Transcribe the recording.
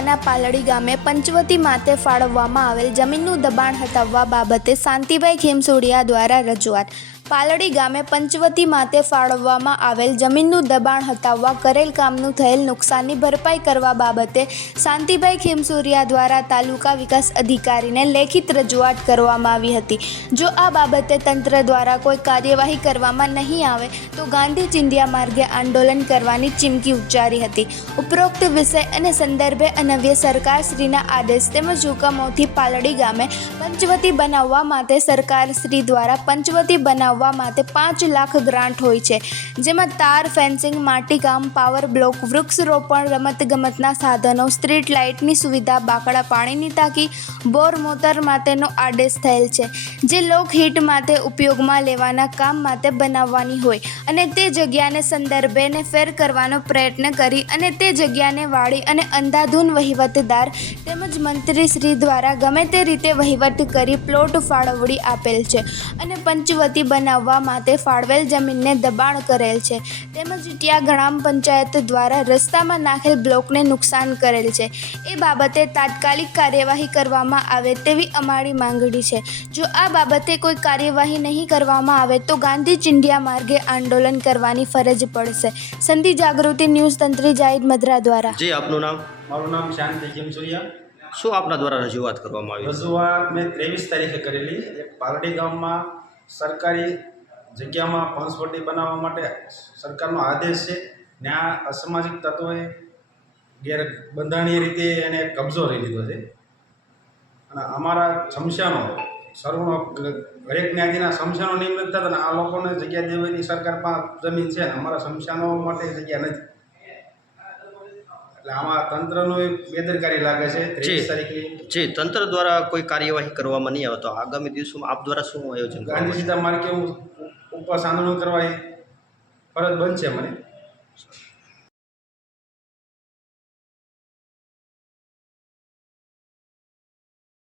પાલડી ગામે પંચવતી માતે ફાળવવામાં આવેલ જમીનનું દબાણ હટાવવા બાબતે શાંતિભાઈ ખેમસોડિયા દ્વારા રજૂઆત. પાલડી ગામે પંચવતી માતે ફાળવવામાં આવેલ જમીનનું દબાણ હટાવવા કરેલ કામનું થયેલ નુકસાનની ભરપાઈ કરવા બાબતે શાંતિભાઈ ખેમસુરિયા દ્વારા તાલુકા વિકાસ અધિકારીને લેખિત રજૂઆત કરવામાં આવી હતી. જો આ બાબતે તંત્ર દ્વારા કોઈ કાર્યવાહી કરવામાં નહીં આવે, તો ગાંધી ચિંધિયા માર્ગે આંદોલન કરવાની ચીમકી ઉચ્ચારી હતી. ઉપરોક્ત વિષય અને સંદર્ભે અનવ્ય સરકારશ્રીના આદેશ તેમજ હુકમોથી પાલડી ગામે પંચવતી બનાવવા માટે સરકારશ્રી દ્વારા પંચવતી બનાવવા માટે પાંચ લાખ ગ્રાન્ટ હોય છે. જેમાં તાર ફેન્સિંગ, માટીકામ, પાવર બ્લોક, વૃક્ષરોપણ, રમતગમતના સાધનો, સ્ટ્રીટ લાઇટની સુવિધા, બાકડા પાણીની ટાંકી, બોર મોટર માટેનો આદેશ થયેલ છે, જે લોકહિટ માટે ઉપયોગમાં લેવાના કામ માટે બનાવવાની હોય. અને તે જગ્યાને સંદર્ભેને ફેર કરવાનો પ્રયત્ન કરી અને તે જગ્યાને વાળી અને અંધાધૂન વહીવટદાર તેમજ મંત્રીશ્રી દ્વારા ગમે તે રીતે વહીવટ કરી પ્લોટ ફાળવણી આપેલ છે. અને પંચવટી બનાવવા માટે ફાળવેલ જમીનને દબાણ કરેલ છે. તેમજ ત્યાં ગ્રામ પંચાયત દ્વારા રસ્તામાં નાખેલ બ્લોકને નુકસાન કરેલ છે. એ બાબતે તાત્કાલિક કાર્યવાહી કરવામાં આવે તેવી અમારી માંગણી છે. જો આ બાબતે કોઈ કાર્યવાહી નહીં કરવામાં આવે તો ગાંધી ચિંડિયા માર્ગે આંદોલન કરવાની ફરજ પડશે. સંધિ જાગૃતિ ન્યૂઝ તંત્રી જાહિદ મદ્રા દ્વારા. જી આપનું નામ? મારું નામ શાંતિ કિમસુરિયા શું આપના દ્વારા રજૂઆત કરવામાં આવી? રજૂઆત મેં ત્રેવીસ તારીખે કરેલી. એક પાલડી ગામમાં સરકારી જગ્યામાં ભંસવટી બનાવવા માટે સરકારનો આદેશ છે. ને આ અસામાજિક તત્વોએ ગેર બંધારણીય રીતે એને કબજો લઈ લીધો છે. અને અમારા શમશાનો સર્વનો દરેક જ્ઞાતિના શમશાનો નિયમિત થતા અને આ લોકોને જગ્યા દેવાની સરકાર પાસે જમીન છે અને અમારા શમશાનો માટે જગ્યા નથી. એટલે આમાં તંત્રનો બેદરકારી લાગે છે ત્રેવીસ તારીખની જી તંત્ર દ્વારા કોઈ કાર્યવાહી કરવામાં નહીં આવે તો આગામી દિવસોમાં આપ દ્વારા શું આયોજન ગાંધી સીધા માર્ગે હું ઉપવાસ આંદોલન કરવા ફરજ બનશે મને?